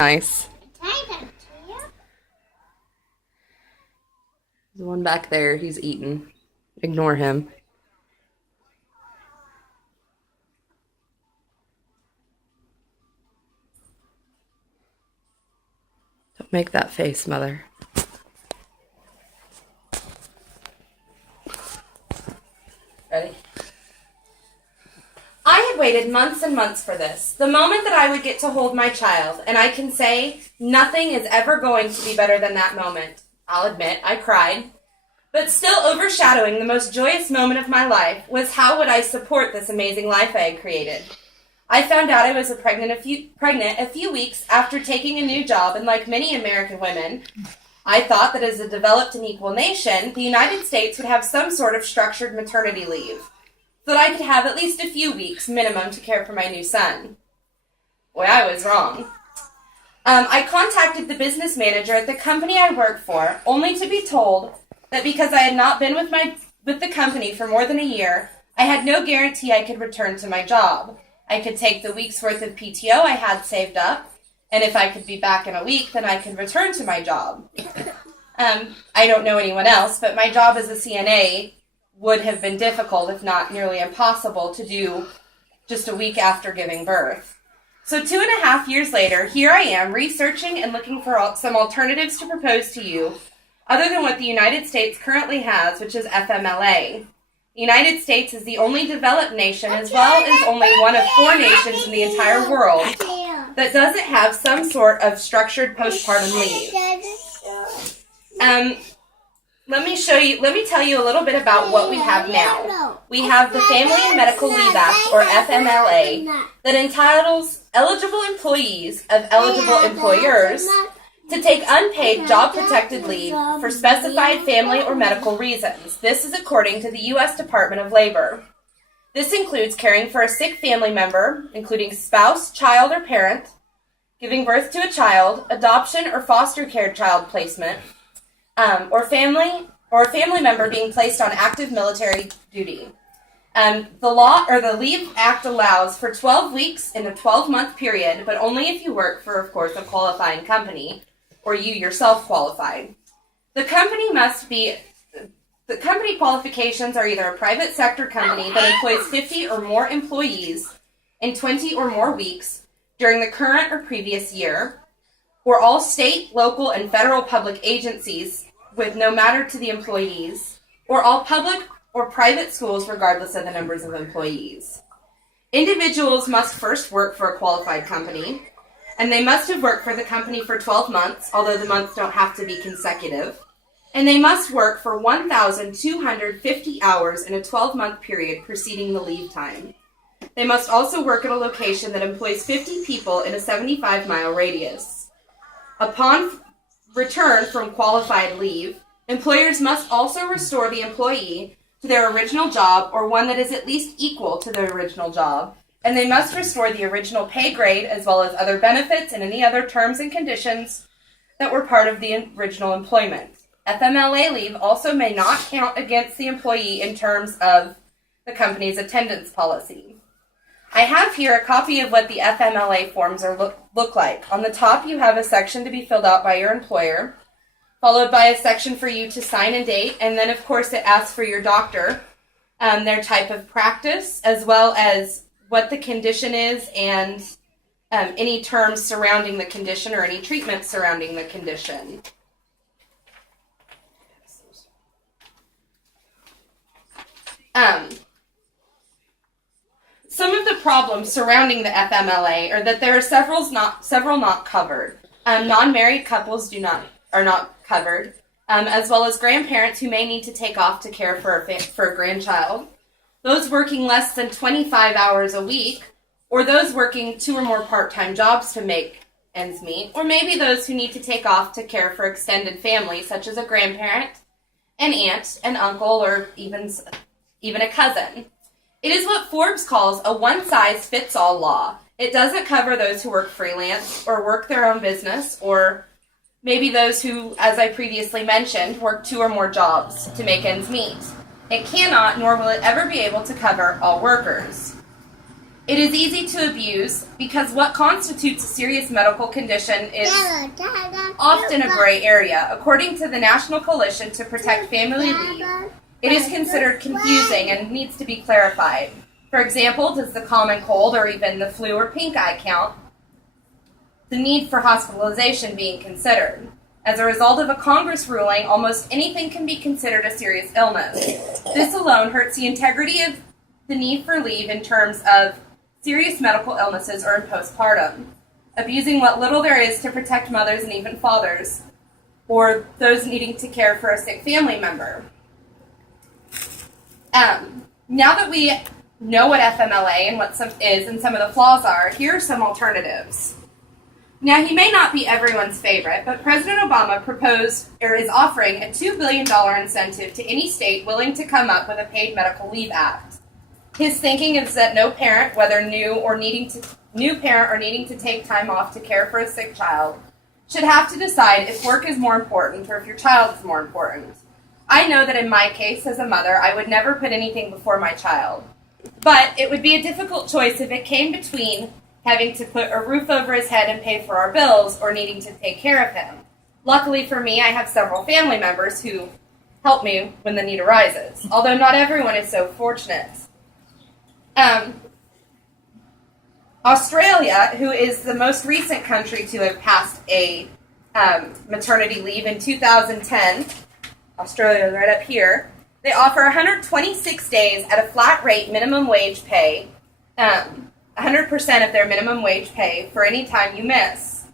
Nice. There's one back there. He's eating. Ignore him. Don't make that face, Mother. Ready? I had waited months and months for this, the moment that I would get to hold my child, and I can say nothing is ever going to be better than that moment. I'll admit, I cried. But still overshadowing the most joyous moment of my life was how would I support this amazing life I had created. I found out I was pregnant a few weeks after taking a new job, and like many American women, I thought that as a developed and equal nation, the United States would have some sort of structured maternity leave, so that I could have at least a few weeks minimum to care for my new son. Boy, I was wrong. I contacted the business manager at the company I worked for, only to be told that because I had not been with the company for more than a year, I had no guarantee I could return to my job. I could take the week's worth of PTO I had saved up, and if I could be back in a week, then I could return to my job. I don't know anyone else, but my job as a CNA would have been difficult, if not nearly impossible, to do just a week after giving birth. So 2.5 years later, here I am researching and looking for some alternatives to propose to you, other than what the United States currently has, which is FMLA. The United States is the only developed nation, as well as only one of 4 nations in the entire world, that doesn't have some sort of structured postpartum leave. Let me tell you a little bit about what we have now. We have the Family and Medical Leave Act, or FMLA, that entitles eligible employees of eligible employers to take unpaid job-protected leave for specified family or medical reasons. This is according to the U.S. Department of Labor. This includes caring for a sick family member, including spouse, child, or parent, giving birth to a child, adoption or foster care child placement, or a family member being placed on active military duty. The Leave Act allows for 12 weeks in a 12-month period, but only if you work for, of course, a qualifying company, or you yourself qualified. The company qualifications are either a private sector company that employs 50 or more employees in 20 or more weeks during the current or previous year, or all state, local, and federal public agencies with no matter to the employees, or all public or private schools regardless of the numbers of employees. Individuals must first work for a qualified company, and they must have worked for the company for 12 months, although the months don't have to be consecutive, and they must work for 1,250 hours in a 12-month period preceding the leave time. They must also work at a location that employs 50 people in a 75-mile radius. Upon return from qualified leave, employers must also restore the employee to their original job or one that is at least equal to their original job, and they must restore the original pay grade as well as other benefits and any other terms and conditions that were part of the original employment. FMLA leave also may not count against the employee in terms of the company's attendance policy. I have here a copy of what the FMLA forms look like. On the top, you have a section to be filled out by your employer, followed by a section for you to sign and date, and then, of course, it asks for your doctor, their type of practice, as well as what the condition is and any terms surrounding the condition or any treatment surrounding the condition. Some of the problems surrounding the FMLA are that there are several not covered. Non-married couples are not covered, as well as grandparents who may need to take off to care for a grandchild. Those working less than 25 hours a week, or those working 2 or more part-time jobs to make ends meet, or maybe those who need to take off to care for extended family, such as a grandparent, an aunt, an uncle, or even a cousin. It is what Forbes calls a one-size-fits-all law. It doesn't cover those who work freelance or work their own business, or maybe those who, as I previously mentioned, work 2 or more jobs to make ends meet. It cannot, nor will it ever be able to cover all workers. It is easy to abuse because what constitutes a serious medical condition is often a gray area. According to the National Coalition to Protect Family Leave, it is considered confusing and needs to be clarified. For example, does the common cold or even the flu or pink eye count? The need for hospitalization being considered. As a result of a Congress ruling, almost anything can be considered a serious illness. This alone hurts the integrity of the need for leave in terms of serious medical illnesses or in postpartum, abusing what little there is to protect mothers and even fathers, or those needing to care for a sick family member. Now that we know what FMLA and what some is and some of the flaws are, here are some alternatives. Now, he may not be everyone's favorite, but President Obama is offering a $2 billion incentive to any state willing to come up with a paid medical leave act. His thinking is that no parent, whether new parent or needing to take time off to care for a sick child, should have to decide if work is more important or if your child is more important. I know that in my case as a mother, I would never put anything before my child. But it would be a difficult choice if it came between having to put a roof over his head and pay for our bills or needing to take care of him. Luckily for me, I have several family members who help me when the need arises, although not everyone is so fortunate. Australia, who is the most recent country to have passed a maternity leave in 2010, Australia is right up here, they offer 126 days at a flat rate minimum wage pay, 100% of their minimum wage pay for any time you miss.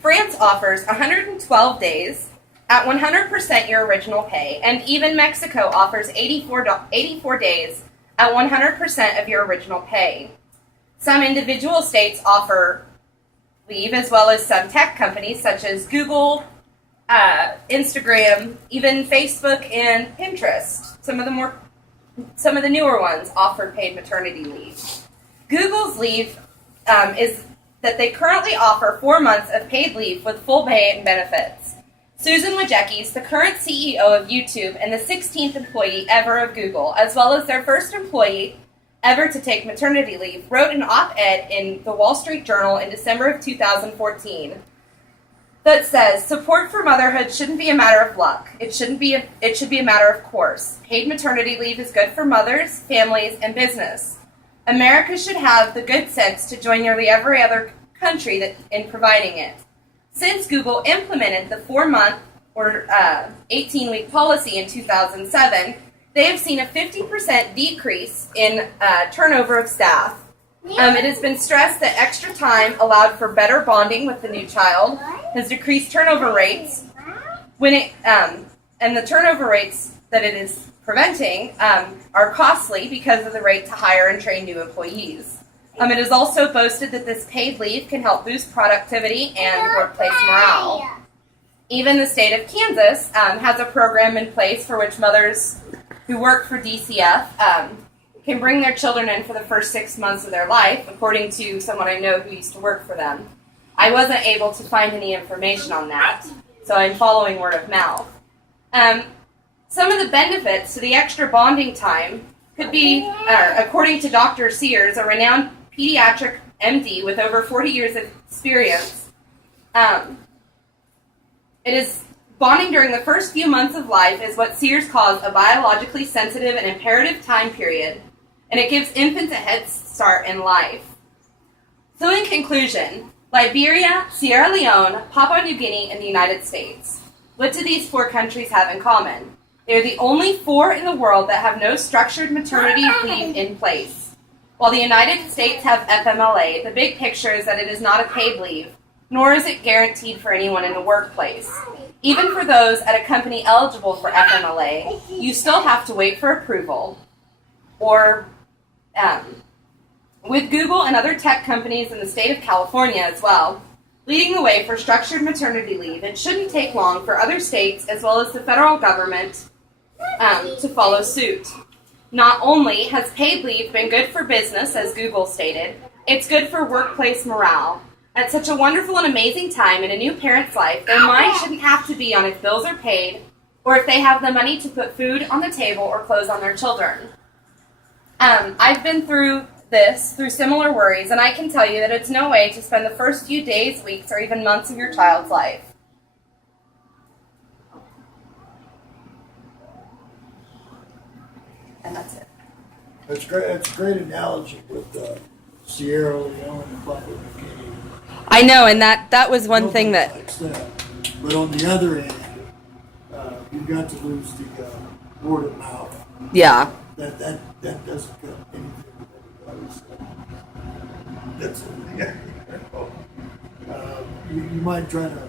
France offers 112 days at 100% your original pay, and even Mexico offers 84 days at 100% of your original pay. Some individual states offer leave, as well as some tech companies such as Google, Instagram, even Facebook and Pinterest. Some of the newer ones offer paid maternity leave. Google's leave is that they currently offer 4 months of paid leave with full pay and benefits. Susan Wojcicki, the current CEO of YouTube and the 16th employee ever of Google, as well as their first employee ever to take maternity leave, wrote an op-ed in the Wall Street Journal in December of 2014 that says, support for motherhood shouldn't be a matter of luck. It should be a matter of course. Paid maternity leave is good for mothers, families, and business. America should have the good sense to join nearly every other country in providing it. Since Google implemented the 4-month or 18-week policy in 2007, they have seen a 50% decrease in turnover of staff. It has been stressed that extra time allowed for better bonding with the new child has decreased turnover rates and the turnover rates that it is preventing are costly because of the rate to hire and train new employees. It is also boasted that this paid leave can help boost productivity and workplace morale. Even the state of Kansas has a program in place for which mothers who work for DCF can bring their children in for the first 6 months of their life, according to someone I know who used to work for them. I wasn't able to find any information on that, so I'm following word of mouth. Some of the benefits to the extra bonding time could be, according to Dr. Sears, a renowned pediatric MD with over 40 years of experience, it is bonding during the first few months of life is what Sears calls a biologically sensitive and imperative time period, and it gives infants a head start in life. So in conclusion, Liberia, Sierra Leone, Papua New Guinea, and the United States. What do these 4 countries have in common? They are the only 4 in the world that have no structured maternity leave in place. While the United States have FMLA, the big picture is that it is not a paid leave, nor is it guaranteed for anyone in the workplace. Even for those at a company eligible for FMLA, you still have to wait for approval. Or, with Google and other tech companies in the state of California as well, leading the way for structured maternity leave, it shouldn't take long for other states as well as the federal government to follow suit. Not only has paid leave been good for business, as Google stated, it's good for workplace morale. At such a wonderful and amazing time in a new parent's life, their mind shouldn't have to be on if bills are paid or if they have the money to put food on the table or clothes on their children. I've been through similar worries, and I can tell you that it's no way to spend the first few days, weeks, or even months of your child's life. And that's it. That's great. That's a great analogy with Sierra Leone and Papua New Guinea. I know, and that was one thing that... Likes that. But on the other end, you've got to lose the word of mouth. Yeah. That doesn't cut anything with everybody. So that's you might try to